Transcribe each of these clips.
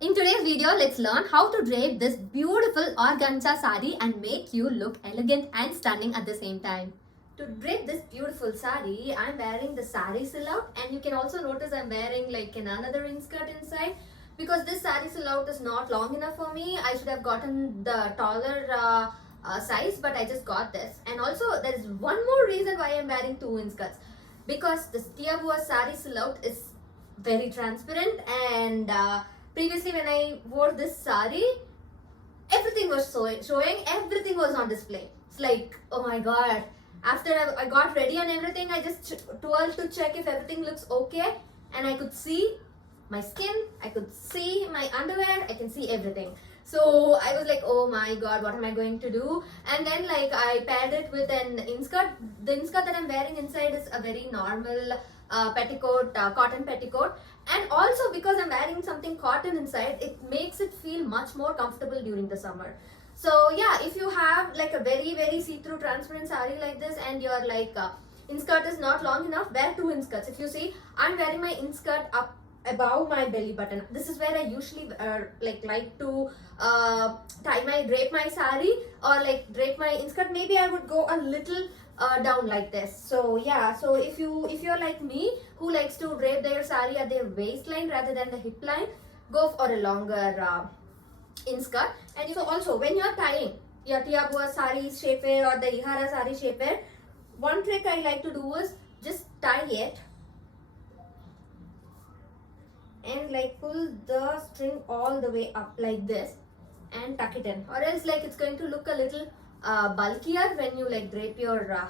In today's video, let's learn how to drape this beautiful organza sari and make you look elegant and stunning at the same time. To drape this beautiful sari, I'm wearing the sari silhouette, and you can also notice I'm wearing like another inskirt inside because this sari silhouette is not long enough for me. I should have gotten the taller size, but I just got this. And also there is one more reason why I'm wearing two inskirts, because the Tiabua sari silhouette is very transparent, and previously when I wore this sari, everything was showing, everything was on display. It's like, oh my god. After I got ready and everything, I just twirled to check if everything looks okay, and I could see my skin, I could see my underwear, I can see everything. So I was like, oh my god, what am I going to do? And then like I paired it with an inskirt. The inskirt that I'm wearing inside is a very normal petticoat, cotton petticoat. And also because I'm wearing something cotton inside, it makes it feel much more comfortable during the summer. So yeah, if you have like a very see-through transparent sari like this and your like inskirt is not long enough, wear two inskirts. If you see, I'm wearing my inskirt up above my belly button. This is where I usually like to drape my sari, or like drape my inskirt. Maybe I would go a little down like this. So yeah, so if you're like me who likes to drape their sari at their waistline rather than the hip line, go for a longer inskirt. And so also when you're tying your Tiabua sari shapewear or the Ihara sari shapewear, one trick I like to do is just tie it and like pull the string all the way up like this and tuck it in, or else like it's going to look a little bulkier when you like drape your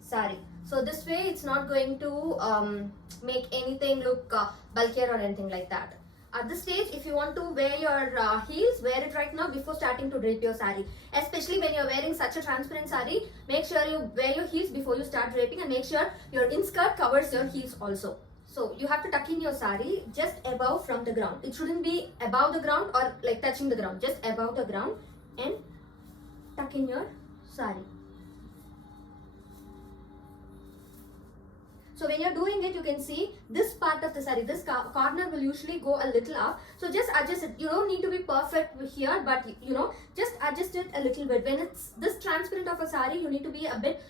sari. So this way it's not going to make anything look bulkier or anything like that. At this stage, if you want to wear your heels, wear it right now before starting to drape your sari. Especially when you're wearing such a transparent sari, make sure you wear your heels before you start draping, and make sure your inskirt covers your heels also. So you have to tuck in your sari just above from the ground. It shouldn't be above the ground or like touching the ground, just above the ground, and tuck in your sari. So when you're doing it, you can see this part of the sari, this corner will usually go a little up. So just adjust it. You don't need to be perfect here, but you know, just adjust it a little bit. When it's this transparent of a sari, you need to be a bit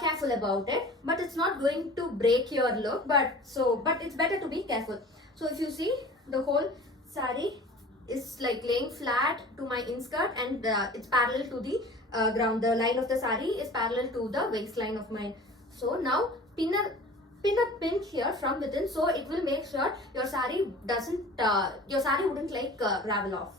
careful about it. But it's not going to break your look. But it's better to be careful. So if you see, the whole sari is like laying flat to my inskirt, and it's parallel to the ground. The line of the sari is parallel to the waistline of mine. So now pin a pin here from within, so it will make sure your sari wouldn't like ravel off.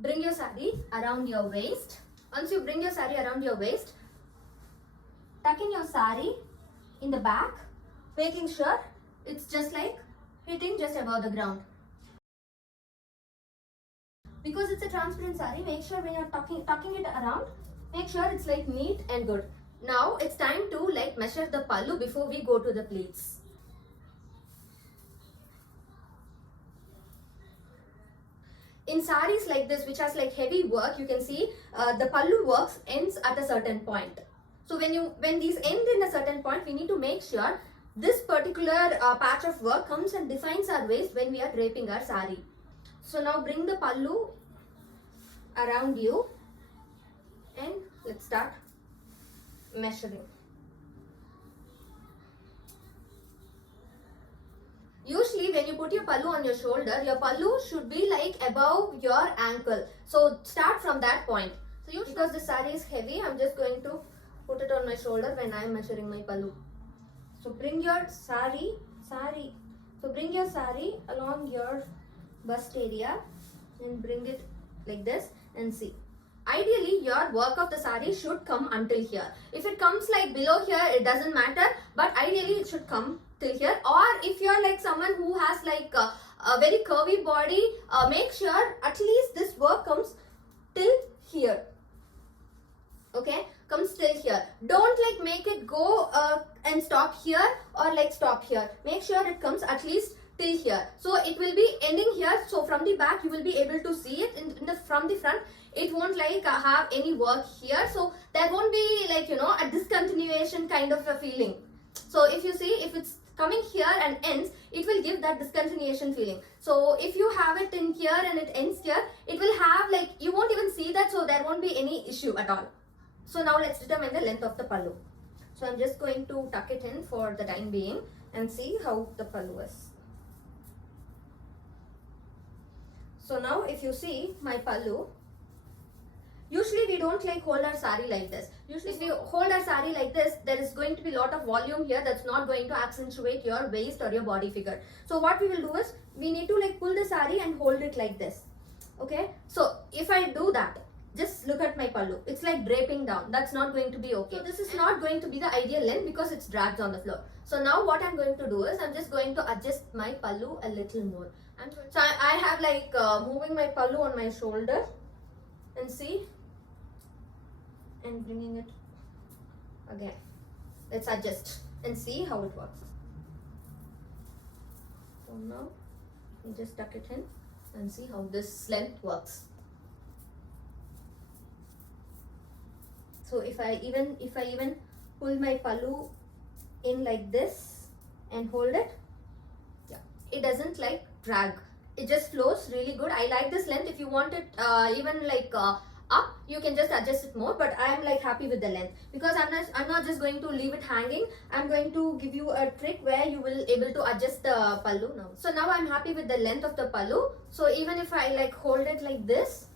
Bring your sari around your waist. Once you bring your sari around your waist, tuck in your sari in the back, making sure it's just like hitting just above the ground. Because it's a transparent sari, make sure when you're tucking it around, make sure it's like neat and good. Now it's time to like measure the pallu before we go to the pleats. In saris like this, which has like heavy work, you can see the pallu works ends at a certain point. So when these end in a certain point, we need to make sure this particular patch of work comes and defines our waist when we are draping our sari. So now bring the pallu around you, and let's start measuring. Usually when you put your pallu on your shoulder, your pallu should be like above your ankle. So start from that point. So because the sari is heavy, I'm just going to put it on my shoulder when I'm measuring my pallu. So bring your sari. So bring your sari along your bust area and bring it like this, and see. Ideally, your work of the sari should come until here. If it comes like below here, it doesn't matter, but ideally it should come till here. Or if you're like someone who has like a very curvy body, make sure at least this work comes till here. Okay, comes till here. Don't like make it go and stop here, or like stop here. Make sure it comes at least till here. So it will be ending here. So from the back, you will be able to see it. From the front, it won't like have any work here. So there won't be like, you know, a discontinuation kind of a feeling. So if you see, if it's coming here and ends, it will give that discontinuation feeling. So if you have it in here and it ends here, it will have like, you won't even see that, so there won't be any issue at all. So now let's determine the length of the pallu. So I'm just going to tuck it in for the time being and see how the pallu is. So now if you see my pallu, usually we don't like hold our sari like this. Usually if we hold our sari like this, there is going to be a lot of volume here that's not going to accentuate your waist or your body figure. So what we will do is, we need to like pull the sari and hold it like this. Okay, so if I do that, just look at my pallu. It's like draping down. That's not going to be okay. So this is not going to be the ideal length because it's dragged on the floor. So now what I'm going to do is, I'm just going to adjust my pallu a little more. So I have like moving my pallu on my shoulder and see, and bringing it again. Let's adjust and see how it works. So now you just tuck it in and see how this length works. So if I even pull my pallu in like this and hold it, yeah, it doesn't like drag. It just flows really good. I like this length. If you want it even like up, you can just adjust it more, but I am like happy with the length because I'm not just going to leave it hanging. I'm going to give you a trick where you will able to adjust the pallu now. So now I'm happy with the length of the pallu. So even if I like hold it like this,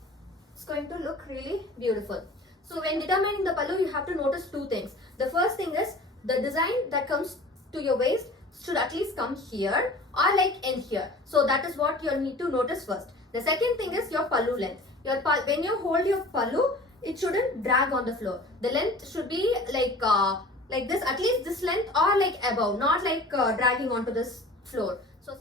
it's going to look really beautiful. So when determining the pallu, you have to notice two things. The first thing is, the design that comes to your waist should at least come here or like in here. So that is what you need to notice first. The second thing is your pallu length. When you hold your pallu, it shouldn't drag on the floor. The length should be like this, at least this length or like above, not like dragging onto this floor. So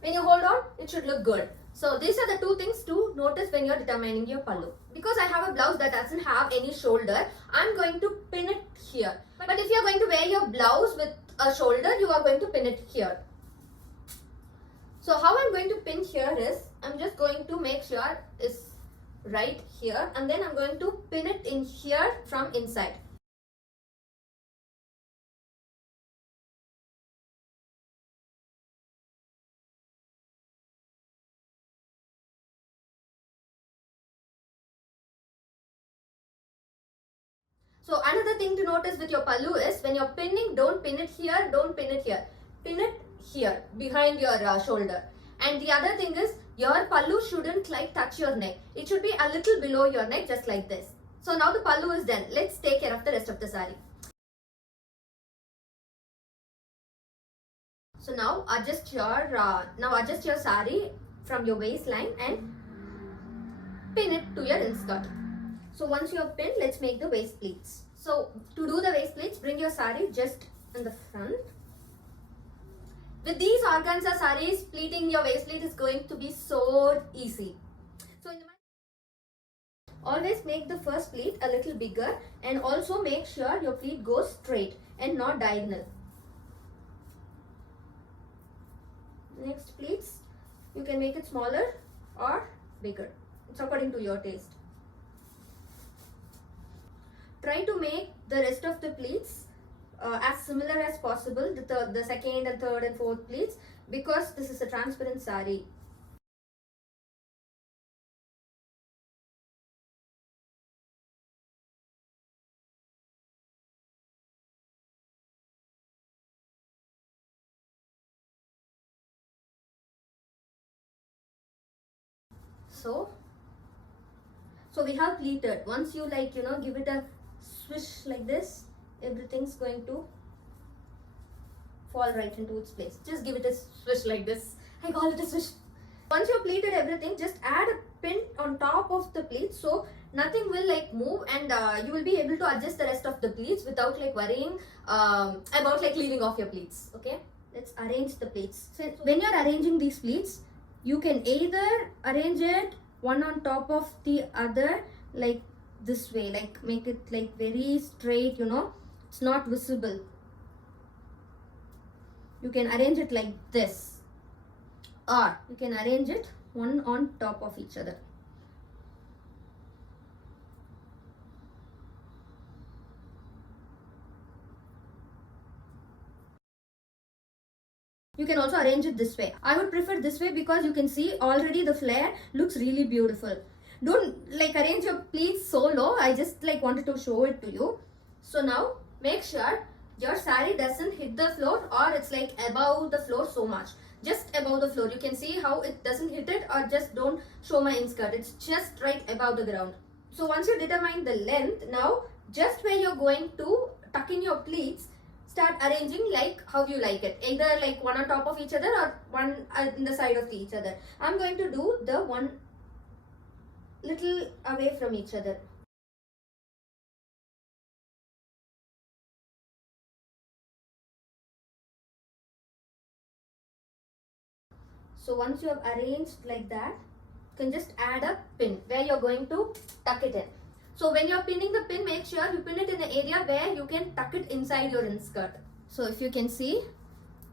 when you hold on, it should look good. So these are the two things to notice when you're determining your pallu. Because I have a blouse that doesn't have any shoulder, I'm going to pin it here. But if you're going to wear your blouse with a shoulder, you are going to pin it here. So how I'm going to pin here is, I'm just going to make sure it's right here, and then I'm going to pin it in here from inside. So another thing to notice with your pallu is, when you're pinning, don't pin it here, don't pin it here. Pin it here, behind your shoulder. And the other thing is, your pallu shouldn't like touch your neck. It should be a little below your neck, just like this. So now the pallu is done. Let's take care of the rest of the sari. So now adjust your sari from your waistline and pin it to your inskirt. So once you have pinned, let's make the waist pleats. So to do the waist pleats, bring your sari just in the front. With these organza saris, pleating your waist pleat is going to be so easy. So always make the first pleat a little bigger, and also make sure your pleat goes straight and not diagonal. Next pleats, you can make it smaller or bigger. It's according to your taste. Try to make the rest of the pleats as similar as possible, the second and third and fourth pleats, because this is a transparent sari. So we have pleated. Once you like, give it a swish like this, everything's going to fall right into its place. Just give it a swish like this. I call it a swish. Once you've pleated everything, just add a pin on top of the pleats, so nothing will like move, and you will be able to adjust the rest of the pleats without like worrying about like leaving off your pleats. Okay, let's arrange the pleats. So when you're arranging these pleats, you can either arrange it one on top of the other like this way, like make it like very straight, it's not visible. You can arrange it like this, or you can arrange it one on top of each other. You can also arrange it this way. I would prefer this way because you can see already the flare looks really beautiful. Don't like arrange your pleats so low. I just like wanted to show it to you. So now make sure your saree doesn't hit the floor or it's like above the floor so much. Just above the floor. You can see how it doesn't hit it, or just don't show my inskirt. It's just right above the ground. So once you determine the length, now just where you're going to tuck in your pleats, start arranging like how you like it. Either like one on top of each other or one in the side of each other. I'm going to do the one little away from each other. So once you have arranged like that, you can just add a pin where you're going to tuck it in. So when you're pinning the pin, make sure you pin it in an area where you can tuck it inside your inskirt. So if you can see,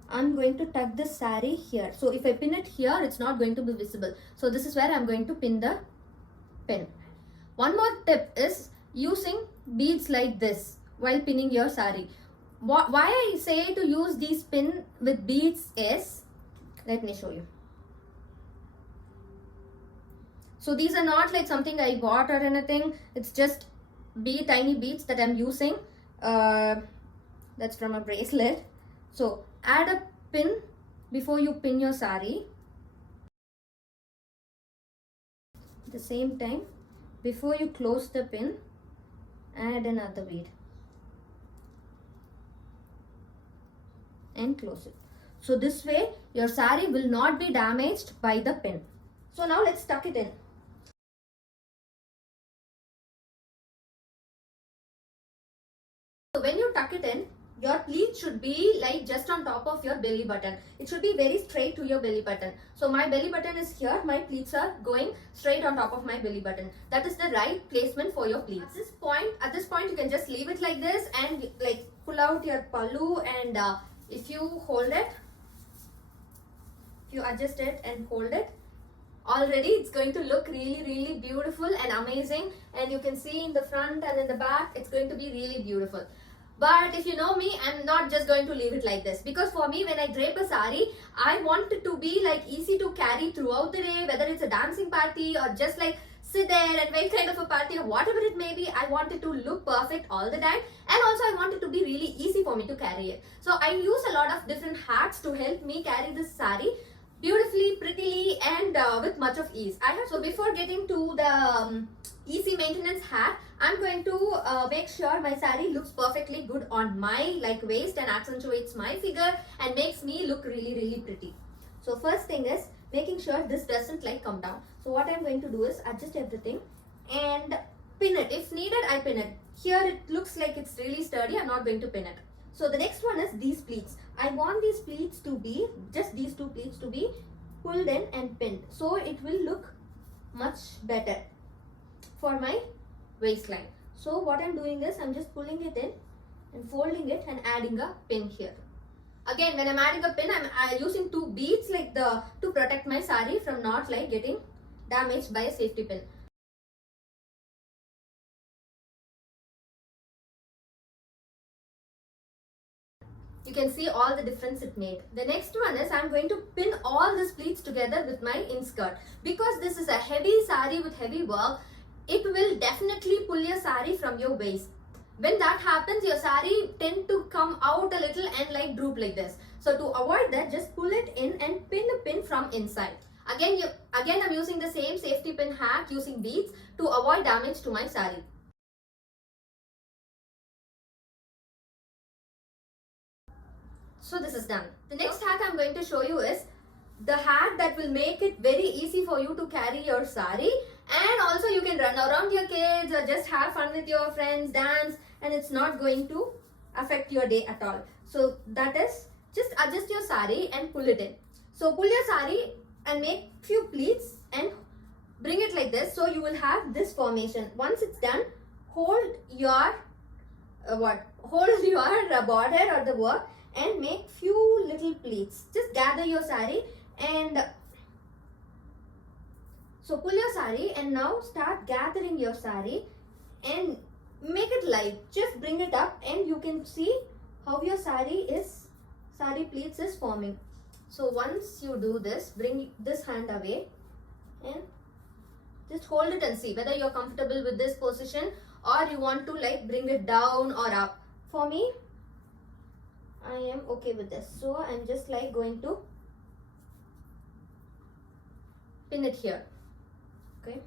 I'm going to tuck this saree here. So if I pin it here, it's not going to be visible. So this is where I'm going to pin the pin. One more tip is using beads like this while pinning your saree. Why I say to use these pin with beads is, let me show you. So these are not like something I bought or anything. It's just tiny beads that I'm using. That's from a bracelet. So add a pin before you pin your saree. At the same time, before you close the pin, add another bead and close it. So this way your saree will not be damaged by the pin. So now let's tuck it in. So when you tuck it in, your pleat should be like just on top of your belly button. It should be very straight to your belly button. So my belly button is here. My pleats are going straight on top of my belly button. That is the right placement for your pleats. At this point, you can just leave it like this and like pull out your pallu, and if you hold it, if you adjust it and hold it, already it's going to look really beautiful and amazing. And you can see in the front and in the back, it's going to be really beautiful. But if you know me, I'm not just going to leave it like this, because for me, when I drape a saree, I want it to be like easy to carry throughout the day, whether it's a dancing party or just like sit there and wait kind of a party or whatever it may be. I want it to look perfect all the time, and also I want it to be really easy for me to carry it. So I use a lot of different hats to help me carry this saree beautifully, prettily, and with much of ease. So before getting to the easy maintenance hat, I'm going to make sure my saree looks perfectly good on my like waist and accentuates my figure and makes me look really pretty. So first thing is making sure this doesn't like come down. So what I'm going to do is adjust everything and pin it. If needed, I pin it. Here it looks like it's really sturdy. I'm not going to pin it. So the next one is these pleats. I want these pleats to be, just these two pleats to be pulled in and pinned. So it will look much better for my waistline. So what I'm doing is I'm just pulling it in and folding it and adding a pin here. Again, when I'm adding a pin, I'm using two beads like to protect my saree from not like getting damaged by a safety pin. You can see all the difference it made. The next one is I'm going to pin all these pleats together with my inskirt. Because this is a heavy saree with heavy work, it will definitely pull your saree from your waist. When that happens, your saree tend to come out a little and like droop like this. So to avoid that, just pull it in and pin the pin from inside. Again, I'm using the same safety pin hack using beads to avoid damage to my saree. So this is done. The next hack I'm going to show you is the hack that will make it very easy for you to carry your saree, and also you can run around your kids or just have fun with your friends, dance, and it's not going to affect your day at all. So that is, just adjust your saree and pull it in. So pull your saree and make few pleats and bring it like this. So you will have this formation. Once it's done, hold your border or the work and make few little pleats. Just gather your saree and so pull your saree and now start gathering your saree and make it light. Just bring it up and you can see how your saree pleats is forming. So once you do this, bring this hand away and just hold it and see whether you're comfortable with this position or you want to like bring it down or up. For me, I am okay with this. So I'm just like going to pin it here. Okay.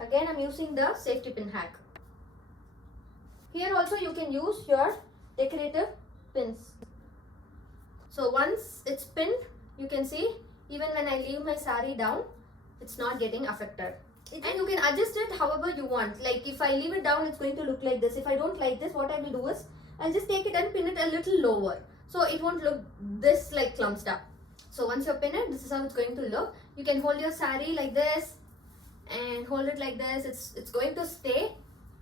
Again, I'm using the safety pin hack. Here also you can use your decorative pins. So once it's pinned, you can see even when I leave my saree down, it's not getting affected. And you can adjust it however you want. Like if I leave it down, it's going to look like this. If I don't like this, what I will do is I'll just take it and pin it a little lower. So it won't look this like clumped up. So once you pin it, this is how it's going to look. You can hold your saree like this and hold it like this. It's going to stay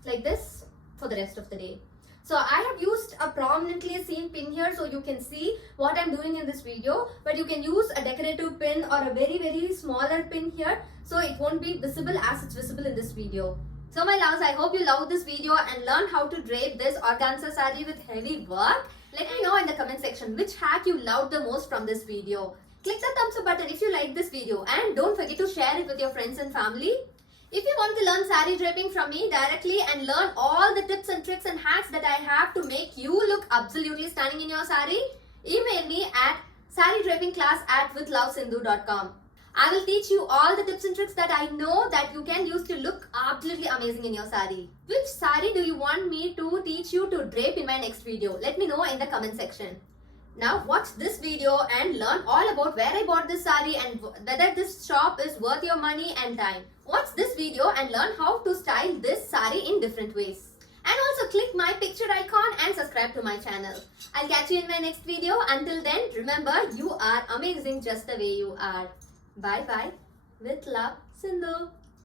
like this for the rest of the day. So I have used a prominently seen pin here so you can see what I'm doing in this video, but you can use a decorative pin or a very smaller pin here so it won't be visible as it's visible in this video. So my loves, I hope you loved this video and learned how to drape this organza saree with heavy work. Let me know in the comment section which hack you loved the most from this video. Click the thumbs up button if you liked this video and don't forget to share it with your friends and family. If you want to learn saree draping from me directly and learn all the tips and tricks and hacks that I have to make you look absolutely stunning in your saree, email me at sareedrapingclass@withlovesindhu.com. I will teach you all the tips and tricks that I know that you can use to look absolutely amazing in your saree. Which saree do you want me to teach you to drape in my next video? Let me know in the comment section. Now watch this video and learn all about where I bought this saree and whether this shop is worth your money and time. Watch this video and learn how to style this saree in different ways. And also click my picture icon and subscribe to my channel. I'll catch you in my next video. Until then, remember, you are amazing just the way you are. Bye bye. With love, Sindhu.